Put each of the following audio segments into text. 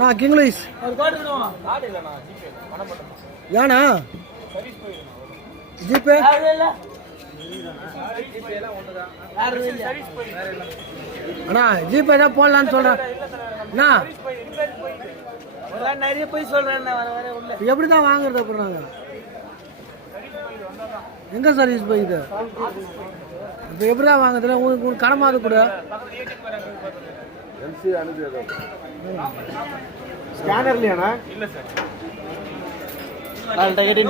நான் கிங்லீஷ் ஏண்ணா ஜிபே அண்ணா ஜிபே தான் போடலான்னு சொல்றேன் அண்ணா நிறைய போய் சொல்றேன். எப்படி தான் வாங்குறது அப்புறம் நாங்கள் எங்கே சர்வீஸ் போயிது இப்போ எப்படி தான் வாங்குறதுல உங்களுக்கு கடமாது கூட ஸ்கேனர் இல்லையாண்ணா? இல்லை சார். 18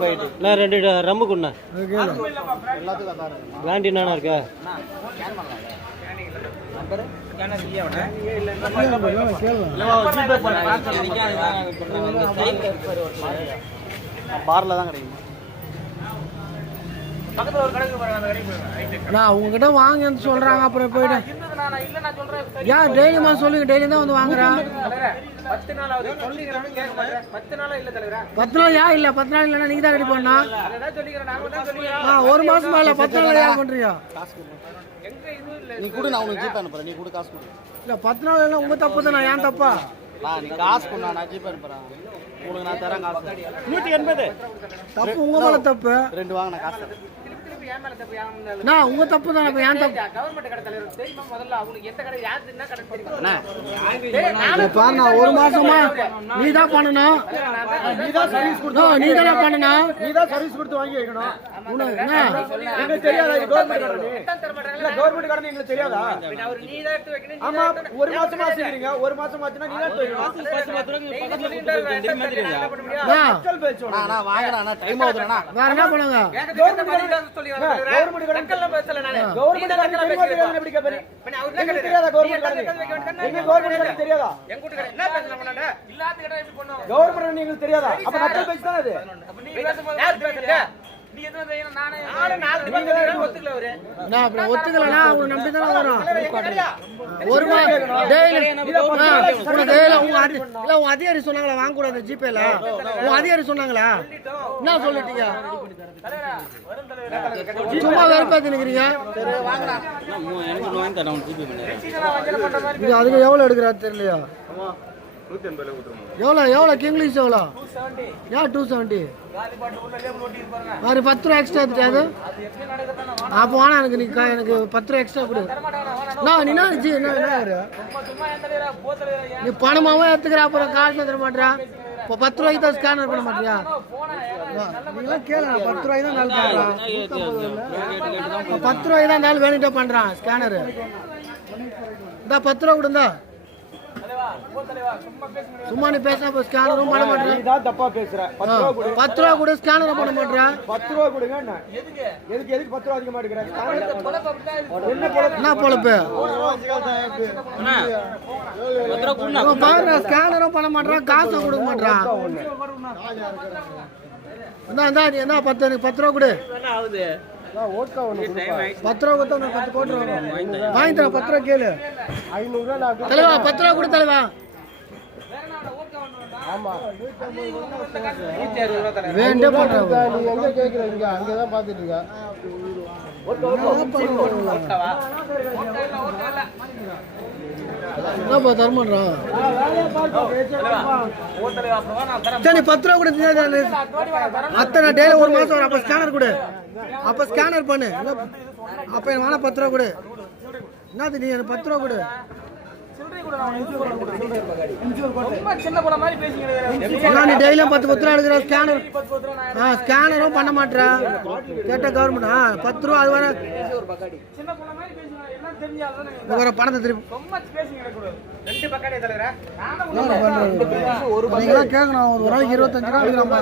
போயிட்டு நான் 2 ரம்மு குண்ணா பிளாண்டி என்னண்ணா இருக்கா? பார்ல தான் கிடைக்கும். நான் உங்ககிட்ட வாங்கன்னு சொல்றாங்க அப்புறம் போயிட்டு ஏன் டெய்லியுமா சொல்லுங்க டெய்லி தான் வந்து வாங்குறேன் 10 நாள் ஏன் இல்லை 10 நாள் இல்லைன்னா நீங்க தான் ரெடி பண்ணா ஒரு மாசமா இல்லை 10 நாள் ஏன் பண்றியா? நீ கூட நான் உனக்கு ஜிபே அனுப்புறேன். நீ கூட காசு கொடு. இல்லை 10 நாள் இல்லை உங்க தப்பு தான். ஏன் தப்பா? நீ காசு கொண்டா நான் ஜிபே அனுப்புறேன். உங்களுக்கு நான் தரேன் காசு 180. தப்பு உங்க மேல தப்பு. 2 வாங்க நான் காசு தரேன். நான் உங்க தப்பு தான். இப்ப ஏன் தப்பு? பாரு நான் ஒரு மாசமா நீ தான் பண்ணணும். நீ தான் சர்வீஸ் கொடுத்து நீ தானே பண்ணணும். நீ தான் சர்வீஸ் கொடுத்து வாங்கி வைக்கணும். எங்களுக்கு தெரியாதா? கவர்மெண்ட் கடன் எங்களுக்கு தெரியாதா? ஆமா ஒரு மாசமா செய்றீங்க. ஒரு மாசம் ஆச்சுன்னா நீ தான் டைம் ஆகுதுண்ணா. வேற என்ன பண்ணுங்க? கவர்மெண்ட் கடன் பேசல. நானே கவர்மெண்ட் கடன் எப்படி கேப்பறீங்க? எங்களுக்கு தெரியாதா? கவர்மெண்ட் கடன் எங்க கவர்மெண்ட் கடன் தெரியாதா? எங்க கூட்ட கடன் என்ன பேசலாம் பண்ணானே இல்லாத கடன் எப்படி பண்ணோம்? கவர்மெண்ட் கடன் எங்களுக்கு தெரியாதா? அப்ப நக்கல் பேசி தானே அது. அப்ப நீ பேசும்போது யார் பேசுறீங்க? நீ என்ன செய்யணும்? நானே நீங்க ஒத்துக்கல அவரே. நான் அப்ப ஒத்துக்கலனா அவங்க நம்பி தான வரோம். ஒரு டேய்லி உங்க டேய்லி உங்க அதிகாரி சொன்னாங்களா வாங்க கூடாது ஜிபேல? உங்க அதிகாரி சொன்னாங்களா? என்ன சொல்லிட்டீங்க? சும்மா வெறுப்பாத்தி நிக்கிறீங்க. சரி வாங்கடா. எனக்கு வாங்கி தரேன் ஜிபே பண்ணி. இது அதுக்கு எவ்வளவு எடுக்கறாரு தெரியலையா? 180 ல கொடுத்துறோம். எவ்வளவு கிங்லீஷ் எவ்வளவு? 270. யா 270. காலி பாட்டு உள்ள லேபிள் ஒட்டி இருப்பாங்க. மாதிரி 10 ரூபாய் எக்ஸ்ட்ரா எடுத்துட்டாது. அது எப்படி நடக்குதுன்னா அப்ப வாணா எனக்கு 10 ரூபாய் எக்ஸ்ட்ரா கொடு. நான் நீ ஜி என்ன சும்மா எந்தலடா போதலடா. நீ பணமாவே எடுத்துக்கற அப்புறம் காசு தர மாட்டறா. இப்போ 10 ரூபாய்க்கு தான் ஸ்கேனர் பண்ண மாட்டியா? நீங்க கேளு 10 ரூபாய்க்கு தான் நாள் பண்றான். 10 ரூபாய்க்கு தான் நாள் வேணுட்டே பண்றான் ஸ்கேனர். இந்த 10 ரூபாய் கொடுந்தா சும்மா நீ பேச ஸ்கேனரும் பண்ண மாட்டேன். நீ தான் தப்பா பேசுற. 10 ரூபாய் கூட ஸ்கேனரும் பண்ண மாட்டேன். 10 ரூபாய் கொடுங்க. என்ன எதுக்கு 10 ரூபாய் அதிக மாட்டேங்கற? என்ன பொழப்பு? அண்ணா 10 ரூபாய் கொடுங்க. பாரு ஸ்கேனரும் பண்ண மாட்டேன் காசு கொடுக்க மாட்டேன். என்ன நீ என்ன 10 ரூபாய் கொடு. என்ன ஆகுது? 10 ரூபாய் கொடுத்தா 10 கோடி வாங்கி தர. 10 ரூபாய் கேளு. 500 ரூபாய் தலைவா 10 ரூபாய் கொடு தலைவா. ஆமா வேண்டே பண்றா. நீ எங்க கேக்குறீங்க? அங்க தான் பாத்துட்டு இருக்க. என்னப்பா தரமாட்டா? சரி 10 ரூபாய் கொடு. அத்தனை டேல ஒரு மாசம் வரும். அப்ப ஸ்கேனர் கொடு. அப்ப ஸ்கேனர் பண்ணு. அப்ப எனக்கு வேணா 10 ரூபாய் கொடு. என்னது நீ 10 ரூபாய் கொடு. நீ டெய்லியும் 10 ரூபா எடுக்கிற ஸ்கேனர். ஸ்கேனரும் பண்ண மாட்டேற கேட்ட கவர்மெண்ட் 10 ரூபா அது வர பணத்தை திருப்பி நீங்களாம் கேட்கணும். ஒரு நாளைக்கு 25 ரூபா